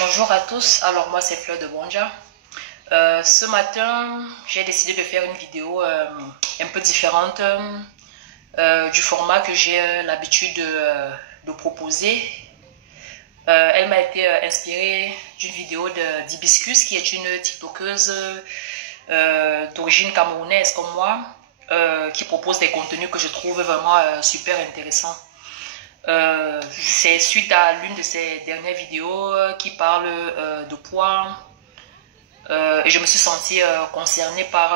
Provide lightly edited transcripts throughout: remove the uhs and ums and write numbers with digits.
Bonjour à tous, alors moi c'est Fleur de Bonja. Ce matin, j'ai décidé de faire une vidéo un peu différente du format que j'ai l'habitude de proposer. Elle m'a été inspirée d'une vidéo d'Hibiscus, qui est une TikTokeuse d'origine camerounaise comme moi, qui propose des contenus que je trouve vraiment super intéressants. C'est suite à l'une de ses dernières vidéos qui parle de poids et je me suis sentie concernée par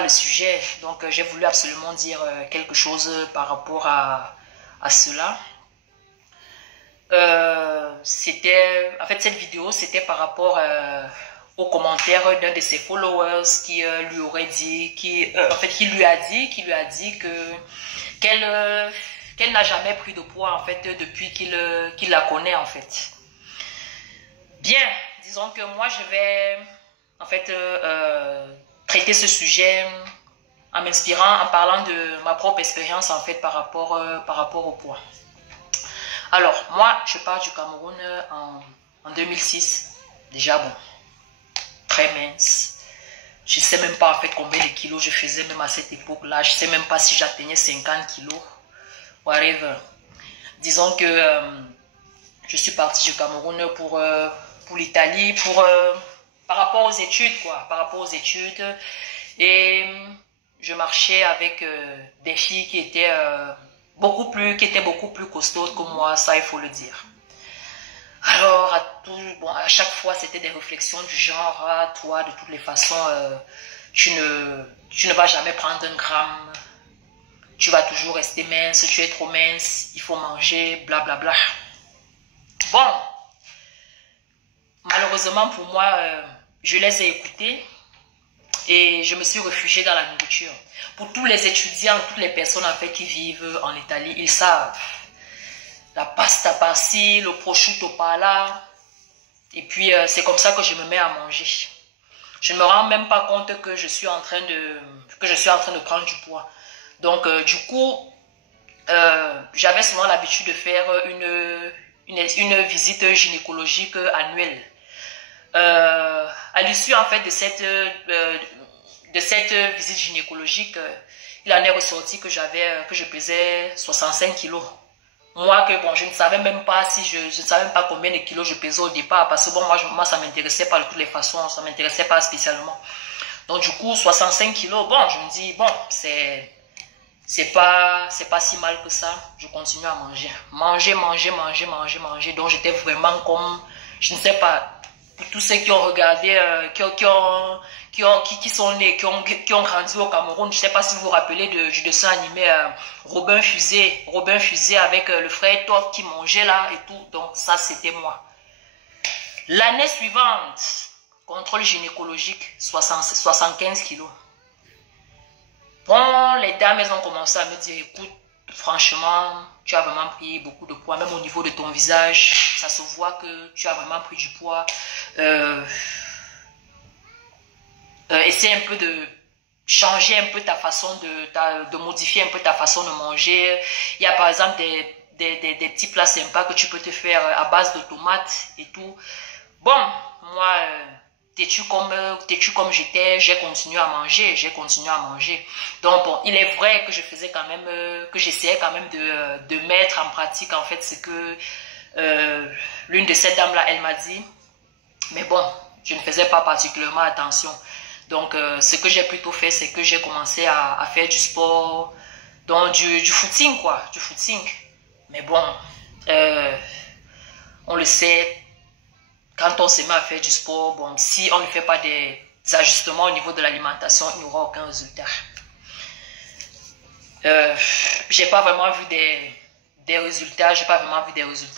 le sujet. Donc j'ai voulu absolument dire quelque chose par rapport à cela. En fait, cette vidéo, c'était par rapport aux commentaires d'un de ses followers qui lui aurait dit, qui lui a dit qu'elle n'a jamais pris de poids en fait depuis qu'il la connaît en fait. Bien, disons que moi je vais en fait traiter ce sujet en m'inspirant, en parlant de ma propre expérience en fait par rapport au poids. Alors moi je pars du Cameroun en 2006, déjà bon, très mince. Je ne sais même pas en fait combien de kilos je faisais même à cette époque-là. Je ne sais même pas si j'atteignais 50 kilos. Whatever. Disons que je suis partie du Cameroun pour l'Italie, par rapport aux études, quoi. Par rapport aux études. Et je marchais avec des filles qui étaient beaucoup plus costaudes que moi, ça il faut le dire. Alors, à chaque fois, c'était des réflexions du genre, ah, toi, de toutes les façons, tu ne vas jamais prendre un gramme. Tu vas toujours rester mince, tu es trop mince, il faut manger, blablabla. Bon, malheureusement pour moi, je les ai écoutés et je me suis réfugiée dans la nourriture. Pour tous les étudiants, toutes les personnes en fait qui vivent en Italie, ils savent. La pasta par-ci, le prosciutto par-là. Et puis, c'est comme ça que je me mets à manger. Je ne me rends même pas compte que je suis en train de prendre du poids. Donc, du coup, j'avais souvent l'habitude de faire une visite gynécologique annuelle. À l'issue, en fait, de cette visite gynécologique, il en est ressorti que je pesais 65 kilos. Moi, je ne savais même pas je ne savais même pas combien de kilos je pesais au départ, parce que bon, moi ça m'intéressait pas de toutes les façons, ça m'intéressait pas spécialement. Donc, du coup, 65 kilos, bon, je me dis, bon, c'est pas si mal que ça. Je continue à manger. Manger. Donc j'étais vraiment comme, je ne sais pas, pour tous ceux qui ont regardé, qui sont nés, qui ont grandi au Cameroun, je ne sais pas si vous vous rappelez du dessin animé Robin Fusé avec le frère Top qui mangeait là et tout. Donc ça c'était moi. L'année suivante, contrôle gynécologique, 75 kilos. Bon, les dames, elles ont commencé à me dire, écoute, franchement, tu as vraiment pris beaucoup de poids, même au niveau de ton visage, ça se voit que tu as vraiment pris du poids. Essaie un peu de changer un peu ta façon de modifier un peu ta façon de manger. Il y a par exemple des petits plats sympas que tu peux te faire à base de tomates et tout. Bon, moi... têtu comme j'étais, j'ai continué à manger. Donc bon, il est vrai que je faisais quand même, que j'essayais quand même de mettre en pratique en fait ce que l'une de ces dames là, elle m'a dit. Mais bon, je ne faisais pas particulièrement attention. Donc ce que j'ai plutôt fait, c'est que j'ai commencé à faire du sport, donc du footing quoi, du footing. Mais bon, on le sait. Quand on se met à faire du sport, bon, si on ne fait pas des ajustements au niveau de l'alimentation, il n'y aura aucun résultat. J'ai pas vraiment vu des résultats,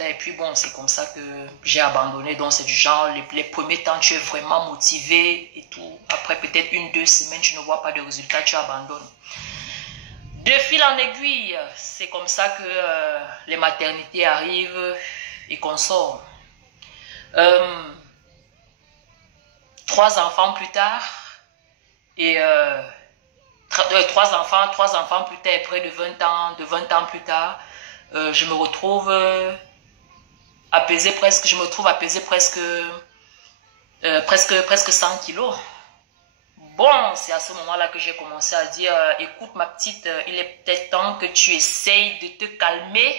et puis bon, c'est comme ça que j'ai abandonné. Donc c'est du genre, les premiers temps, tu es vraiment motivé et tout. Après peut-être 1-2 semaines, tu ne vois pas de résultats, tu abandonnes. De fil en aiguille, c'est comme ça que les maternités arrivent et qu'on sort. 3 enfants plus tard, et 3 enfants plus tard, et près de 20 ans plus tard, je me retrouve à peser presque, je me trouve à peser presque 100 kilos. Bon, c'est à ce moment-là que j'ai commencé à dire, écoute ma petite, il est peut-être temps que tu essayes de te calmer.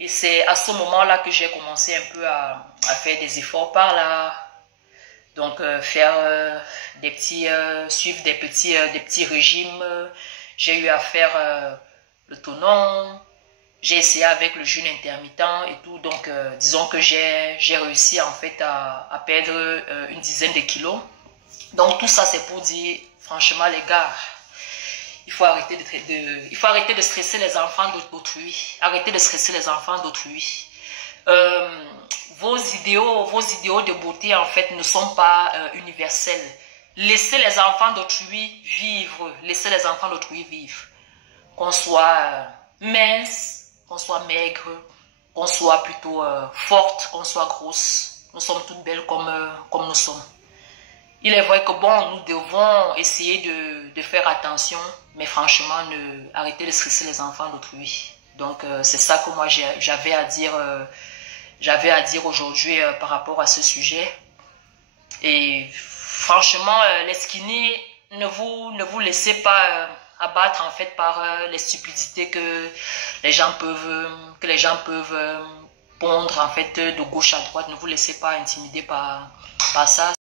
Et c'est à ce moment-là que j'ai commencé un peu à faire des efforts par là. Donc faire suivre des petits régimes. J'ai eu à faire le tonon. J'ai essayé avec le jeûne intermittent et tout. Donc disons que j'ai réussi en fait à perdre une dizaine de kilos. Donc tout ça c'est pour dire, franchement les gars, il faut arrêter de stresser les enfants d'autrui. Arrêtez de stresser les enfants d'autrui. Vos idéaux de beauté en fait ne sont pas universels. Laissez les enfants d'autrui vivre. Laissez les enfants d'autrui vivre. Qu'on soit mince, qu'on soit maigre, qu'on soit plutôt forte, qu'on soit grosse. Nous sommes toutes belles comme nous sommes. Il est vrai que bon, nous devons essayer de faire attention, mais franchement, arrêtez de stresser les enfants d'autrui. Donc, c'est ça que moi j'avais à dire aujourd'hui par rapport à ce sujet. Et franchement, les skinny, ne vous laissez pas abattre en fait par les stupidités que les gens peuvent pondre en fait de gauche à droite. Ne vous laissez pas intimider par ça.